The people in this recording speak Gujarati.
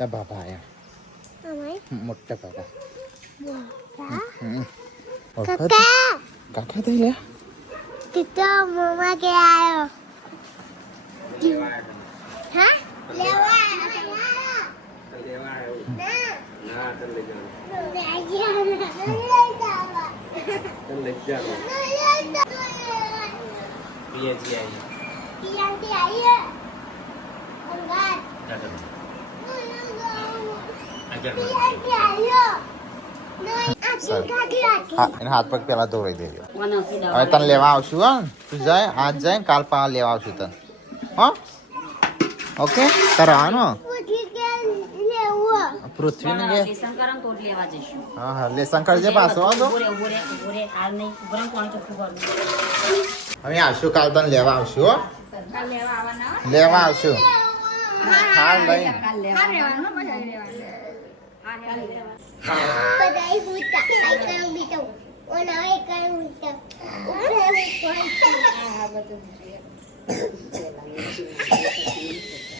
મોટા બાબા આયા મોટા બાબા કાકા થઈ લે કિતો મમ્મા કે આયો હા લેવા ના તને લઈ જાવ હાથ પગ પેલા ધોઈ દેજો હવે તને લેવા આવશું હા તું જાય આજ જાય કાલ પા લેવા આવશું તને હા ઓકે તારે આવવાનું પૃથ્વી ને હા હા લેસન કરજે પાછો આવતો હવે આવશું કાલ તને લેવા આવશું હો લેવા આવશું હાલ લઈ Padahal buta, ay karang bitaw. Wala ay karang buta.